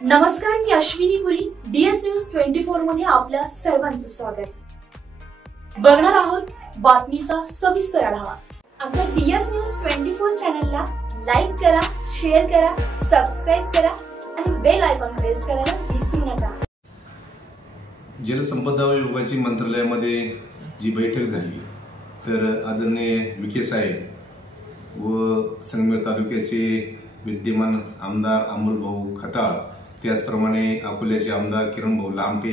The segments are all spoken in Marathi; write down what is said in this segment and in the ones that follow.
नमस्कार, मी अश्विनी पुरी. DS न्यूज 24 मध्ये आपल्या सर्वांचं स्वागत. बघणार आहोत बातमीचा सविस्तर आढावा. आमच्या DS न्यूज 24 चॅनलला लाईक करा, शेअर करा, सबस्क्राइब करा आणि बेल आयकॉन प्रेस करायला विसरू नका. जलसंपदा विभागाची मंत्रालयामध्ये जी बैठक झाली तर आदरणीय विखे साहेब व संगमेर तालुक्याचे विद्यमान आमदार अमोल भाऊ खताळ, त्याचप्रमाणे अकोल्याचे आमदार किरण भाऊ लामटे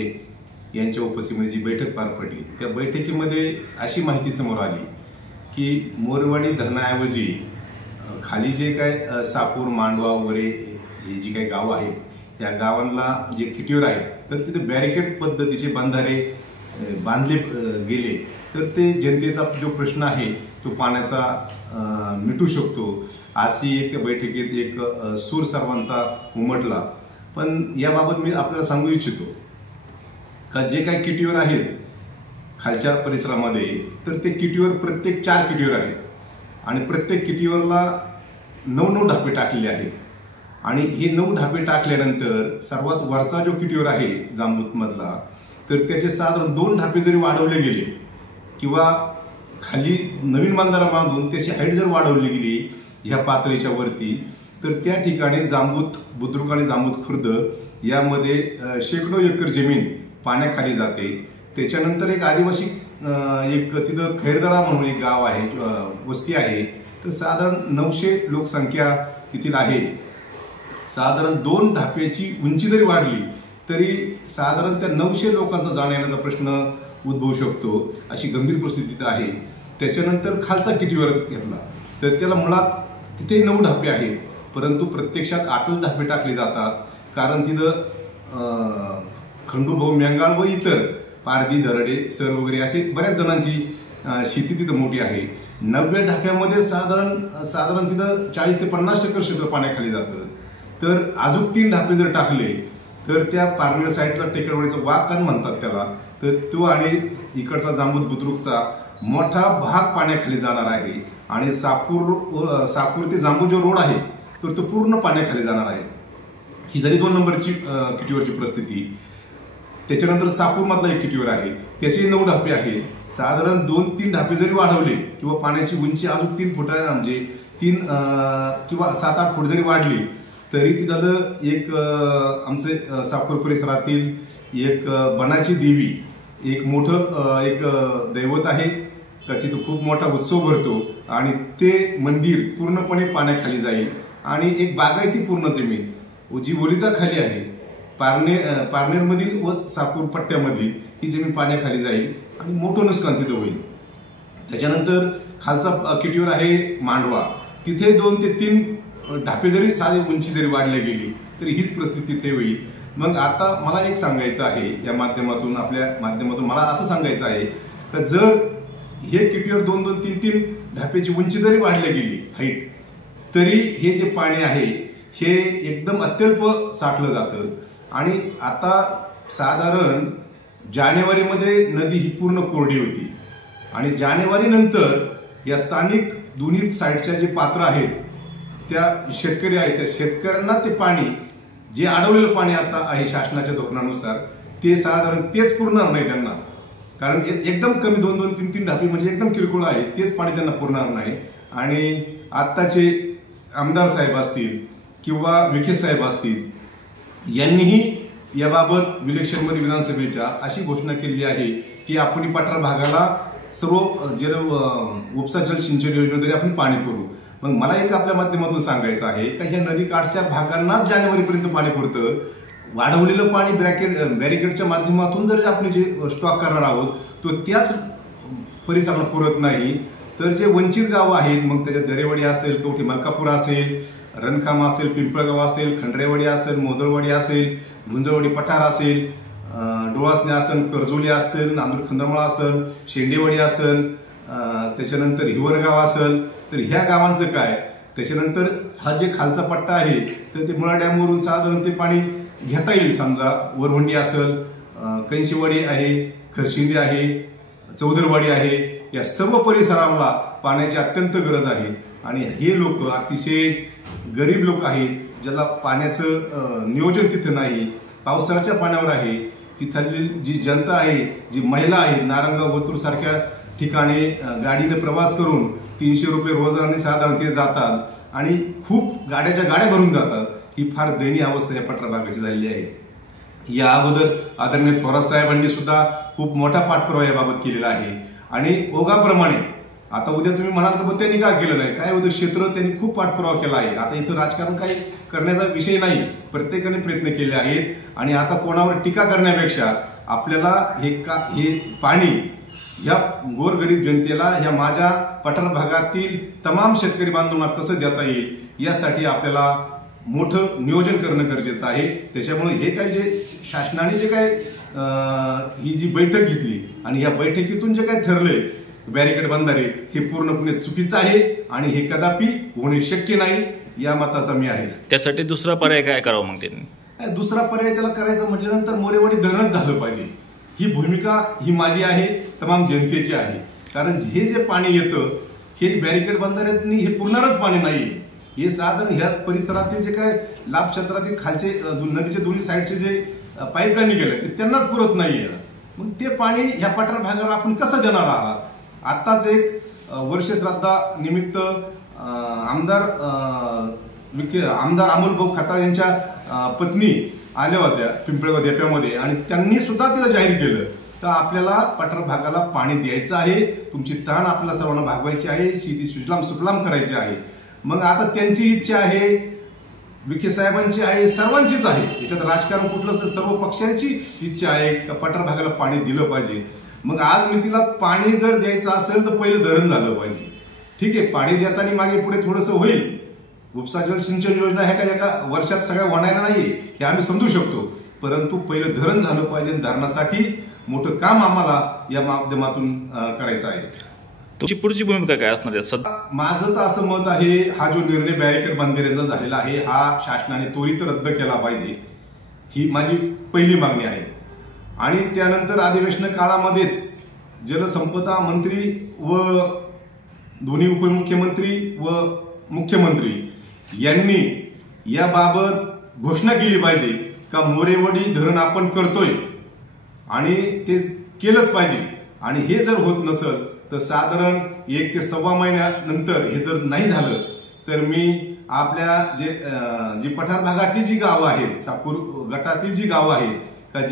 यांच्या उपस्थितीमध्ये जी बैठक पार पडली, त्या बैठकीमध्ये अशी माहिती समोर आली की मोरवाडी धरणाऐवजी खाली जे काय सापूर, मांडवा वगैरे हे जी काही गावं आहेत या गावांना जे किटीवर आहेत तर तिथे बॅरिकेड पद्धतीचे बंधारे बांधले गेले तर ते जनतेचा जो प्रश्न आहे तो पाण्याचा मिटू शकतो. अशी एक बैठकीत एक सूर सर्वांचा उमटला. पण याबाबत मी आपल्याला सांगू इच्छितो का जे काही किटीवर आहेत खालच्या परिसरामध्ये तर ते किटीवर प्रत्येक 4 किटीवर आहेत आणि प्रत्येक किटीवरला 9 ढापे टाकलेले आहेत. आणि हे 9 ढापे टाकल्यानंतर सर्वात वरचा जो किटीवर आहे जांबूत मधला तर त्याचे साधारण 2 ढापे जरी वाढवले गेले किंवा खाली नवीन बंधारा बांधून त्याची हाईट जर वाढवली गेली ह्या पातळीच्या वरती तर त्या ठिकाणी जांबूत बुद्रुक आणि जांबूत खुर्द यामध्ये शेकडो एकर जमीन पाण्याखाली जाते. त्याच्यानंतर एक आदिवासी एक तिथं खैरदरा म्हणून एक गाव आहे, वस्ती आहे, तर साधारण 900 लोकसंख्या तिथील आहे. साधारण 2 ढाप्याची उंची जरी वाढली तरी साधारण त्या 900 लोकांचा जाण्याचा प्रश्न उद्भवू शकतो. अशी गंभीर परिस्थिती आहे. त्याच्यानंतर खालचा किटीवर घेतला तर त्याला मुळात तिथे 9 ढापे आहेत परंतु प्रत्यक्षात 8 ढापे टाकले जातात. कारण तिथं खंडूभाऊ मेंगाळ व इतर पारधी, दरडे, सर वगैरे असे बऱ्याच जणांची शेती तिथं मोठी आहे. 90 ढाप्यामध्ये साधारण तिथं 40 ते 50 एकर क्षेत्र पाण्याखाली जातं. तर अजून 3 ढापे जर टाकले तर त्या पारनेर साईडला टेकडवाडीचा वाकान म्हणतात त्याला, तर तो आणि इकडचा जांबूत बुद्रुकचा मोठा भाग पाण्याखाली जाणार आहे. आणि सापूर ते जांबू जो रोड आहे तर तो पूर्ण पाण्याखाली जाणार आहे. ही झाली 2 नंबरची किटीवरची परिस्थिती. त्याच्यानंतर सापूर मधला एक किटीवर आहे, त्याचे 9 ढापे आहे. साधारण 2-3 ढापे जरी वाढवले किंवा पाण्याची उंची अजून 3 फूट म्हणजे 3 किंवा 7-8 फूट जरी वाढली तरी तिथं एक आमचे सापूर परिसरातील एक बनाची देवी एक मोठं एक दैवत आहे तर तिथं खूप मोठा उत्सव भरतो आणि ते मंदिर पूर्णपणे पाण्याखाली जाईल. आणि एक बागायती पूर्ण जमीन जी ओलिताखाली आहे पारनेरमधील व सापूर पट्ट्यामधील ही जमीन पाण्याखाली जाईल आणि मोठं नुकसान तिथं होईल. त्याच्यानंतर खालचा किटीवर आहे मांडवा, तिथे 2 ते 3 ढापे जरी साधी उंची जरी वाढली गेली तरी हीच परिस्थिती तिथे होईल. मग आता मला एक सांगायचं आहे या माध्यमातून, आपल्या माध्यमातून मला असं सांगायचं आहे की जर हे किटीवर 2-2, 3-3 ढापेची उंची जरी वाढली गेली हाईट तरी हे जे पाणी आहे हे एकदम अत्यल्प साठलं जातं. आणि आता साधारण जानेवारीमध्ये नदी ही पूर्ण कोरडी होती आणि जानेवारी नंतर या स्थानिक दोन्ही साईडच्या जे पात्र आहेत त्या शेतकरी आहेत त्या शेतकऱ्यांना ते पाणी जे अडवलेलं पाणी आता आहे शासनाच्या धोरणानुसार ते साधारण तेच पुरणार नाही त्यांना. कारण एकदम कमी 2-2, 3-3 ढापे म्हणजे एकदम किरकोळ आहे, तेच पाणी त्यांना पुरणार नाही. आणि आत्ताचे आमदार साहेब असतील किंवा विखे साहेब असतील यांनीही याबाबत विलेक्शनमध्ये विधानसभेच्या अशी घोषणा केली आहे की आपण पठार भागाला सर्व उपसा जल सिंचन योजनेद्वारे आपण पाणी पुरवू. मग मला एक आपल्या माध्यमातून सांगायचं आहे की ह्या नदीकाठच्या भागांनाच जानेवारीपर्यंत पाणी पुरतं. वाढवलेलं पाणी बॅरिकेडच्या माध्यमातून जर आपण जे स्टॉक करणार आहोत तो त्याच परिसराला पुरत नाही. तर जे वंचित गावं आहेत मग त्याच्यात दरेवाडी असेल, कवठी मलकापूर असेल, रणखाम असेल, पिंपळगाव असेल, खंडरेवाडी असेल, मोदळवाडी असेल, गुंजळवाडी पठार असेल, डोळासणे असेल, कर्जोली असेल, नांदूर खंदरमाळा असेल, शेंडेवाडी असेल, त्याच्यानंतर हिवरगाव असेल, तर ह्या गावांचं काय. त्याच्यानंतर हा जे खालचा पट्टा आहे तर ते मुळा डॅमवरून साधारण ते पाणी घेता येईल. समजा वरवंडी असेल, कैंशीवाडी आहे, खरशिंदे आहे, चौधरवाडी आहे, या सर्व परिसराला पाण्याची अत्यंत गरज आहे. आणि हे लोक अतिशय गरीब लोक आहेत ज्याला पाण्याचं नियोजन तिथे नाही, पावसाळ्याच्या पाण्यावर आहे, तिथली जी जनता आहे, जी महिला आहे, नारंगाव वतूर सारख्या ठिकाणी गाडीने प्रवास करून 300 रुपये रोजाने साधारण ते जातात आणि खूप गाड्या भरून जातात. ही फार दयनीय अवस्था या पठार भागाची झालेली आहे. या अगोदर आदरणीय थोरात साहेबांनी सुद्धा खूप मोठा पाठपुरावा याबाबत केलेला आहे आणि ओघाप्रमाणे आता उद्या तुम्ही म्हणाल तर त्यांनी का केलं नाही, काय होतं, क्षेत्र त्यांनी खूप पाठपुरावा केला आहे. आता इथं राजकारण काही करण्याचा विषय नाही, प्रत्येकाने प्रयत्न केले आहेत आणि आता कोणावर टीका करण्यापेक्षा आपल्याला हे पाणी या गोरगरीब जनतेला, ह्या माझ्या पठार भागातील तमाम शेतकरी बांधवांना कसं देता येईल यासाठी आपल्याला मोठं नियोजन करणं गरजेचं आहे. त्याच्यामुळे हे काय जे शासनाने जे काय ही जी बैठक घेतली आणि या बैठकीतून जे काय ठरलंय बॅरिकेड बंधारे, हे पूर्णपणे चुकीचं आहे आणि हे कदापि होणे शक्य नाही या मताचा मी आहे. त्यासाठी दुसरा पर्याय काय करावं मग त्यांनी? दुसरा पर्याय त्याला करायचं म्हटल्यानंतर मोरेवाडी धरणच झालं पाहिजे. ही भूमिका ही माझी आहे, तमाम जनतेची आहे. कारण हे जे पाणी येतं हे बॅरिकेड बंधाऱ्यातनी हे पुरणारच पाणी नाहीये. हे साधारण ह्या परिसरातील जे काय लाभ क्षेत्रातील खालचे नदीच्या दोन्ही साईडचे जे पाईपलाईन गेले ते त्यांनाच पुरत नाहीये. मग ते पाणी ह्या पठार भागावर आपण कसं देणार आहात? आताच एक वर्ष श्राद्धा निमित्त आमदार अमोल भाऊ खताळ यांच्या पत्नी आल्या होत्या पिंपळगाव देप्यामध्ये आणि त्यांनी सुद्धा तिला जाहीर केलं तर आपल्याला पठार भागाला पाणी द्यायचं आहे, तुमची ताण आपल्याला सर्वांना भागवायची आहे, शेती सुजलाम करायची आहे. मग आता त्यांची इच्छा आहे, विखे साहेबांची आहे, सर्वांचीच आहे. याच्यात राजकारण कुठलंच नाही, सर्व पक्षांची इच्छा आहे का पठार भागाला पाणी दिलं पाहिजे. मग आज मी तिला पाणी जर द्यायचं असेल तर पहिलं धरण झालं पाहिजे. ठीक आहे, पाणी देताना मागे पुढे थोडंसं होईल, उपसा जल सिंचन योजना ह्या काय एका वर्षात सगळ्या होणार नाहीये हे आम्ही समजू शकतो, परंतु पहिलं धरण झालं पाहिजे. धरणासाठी मोठं काम आम्हाला या माध्यमातून करायचं आहे. तुमची पुढची भूमिका काय असणार आहे? माझं तर असं मत आहे, हा जो निर्णय बॅरिकेड बंधाऱ्याचा झालेला आहे हा शासनाने त्वरित रद्द केला पाहिजे, ही माझी पहिली मागणी आहे. आणि त्यानंतर अधिवेशन काळामध्येच जलसंपदा मंत्री व दोन्ही उपमुख्यमंत्री व मुख्यमंत्री यांनी याबाबत घोषणा केली पाहिजे का मोरेवाडी धरण आपण करतोय आणि ते केलंच पाहिजे. आणि हे जर होत नसेल तर साधारण 1 ते सव्वा महिन्यानंतर हे जर नाही झालं तर मी आपल्या जी पठार भागातली जी गावं आहेत, साकूर गटातील जी गावं आहेत का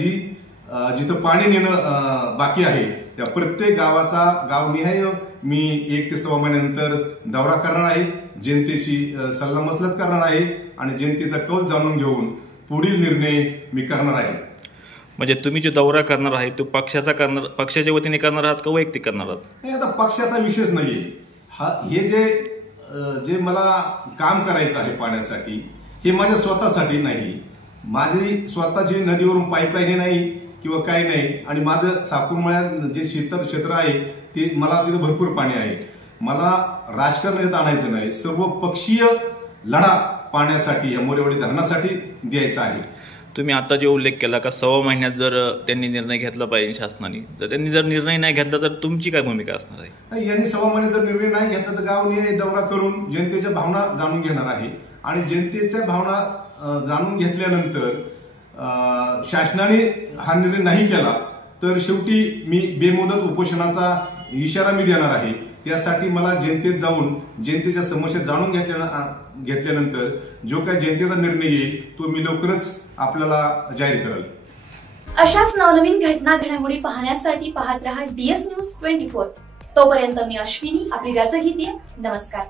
जिथं पाणी नेणं बाकी आहे त्या प्रत्येक गावाचा गावनिहाय मी 1 ते सव्वा महिन्यानंतर दौरा करणार आहे, जनतेशी सल्लामसलत करणार आहे आणि जनतेचा कौल जाणून घेऊन पुढील निर्णय मी करणार आहे. म्हणजे तुम्ही जो दौरा करणार आहे तो पक्षाच्या वतीने करणार आहात का वैयक्तिक करणार आहात? नाही, आता पक्षाचा विषयच नाहीये. हे जे मला काम करायचं आहे पाण्यासाठी हे माझ्या स्वतःसाठी नाही. माझी स्वतःची नदीवरून पाईपलाईन नाही किंवा काही नाही आणि माझं साकूरमळ्यात जे क्षेत्र आहे ते मला तिथं भरपूर पाणी आहे. मला राजकारणात आणायचं नाही, सर्व पक्षीय लढा पाण्यासाठी या मोरेवाडी धरणासाठी द्यायचा आहे. तुम्ही आता जे उल्लेख केला का 1.25 महिन्यात जर त्यांनी निर्णय घेतला पाहिजे शासनाने, जर त्यांनी निर्णय नाही घेतला तर तुमची काय भूमिका असणार आहे? यांनी 1.25 महिन्यात जर निर्णय नाही घेतला तर गावनिहाय दौरा करून जनतेच्या भावना जाणून घेणार आहे आणि जनतेच्या भावना जाणून घेतल्यानंतर शासनाने हा निर्णय नाही केला तर शेवटी मी बेमुदत उपोषणाचा इशारा मी देणार आहे. त्यासाठी मला जनतेत जाऊन जनतेच्या समस्या जाणून घेतल्यानंतर जो काय जनतेचा निर्णय येईल तो मी लवकरच आपल्याला जाहीर करेल. अशाच नवनवीन घडामोडी पाहण्यासाठी पाहत रहा DS News 24. तोपर्यंत मी अश्विनी आपली रजा घेते. नमस्कार.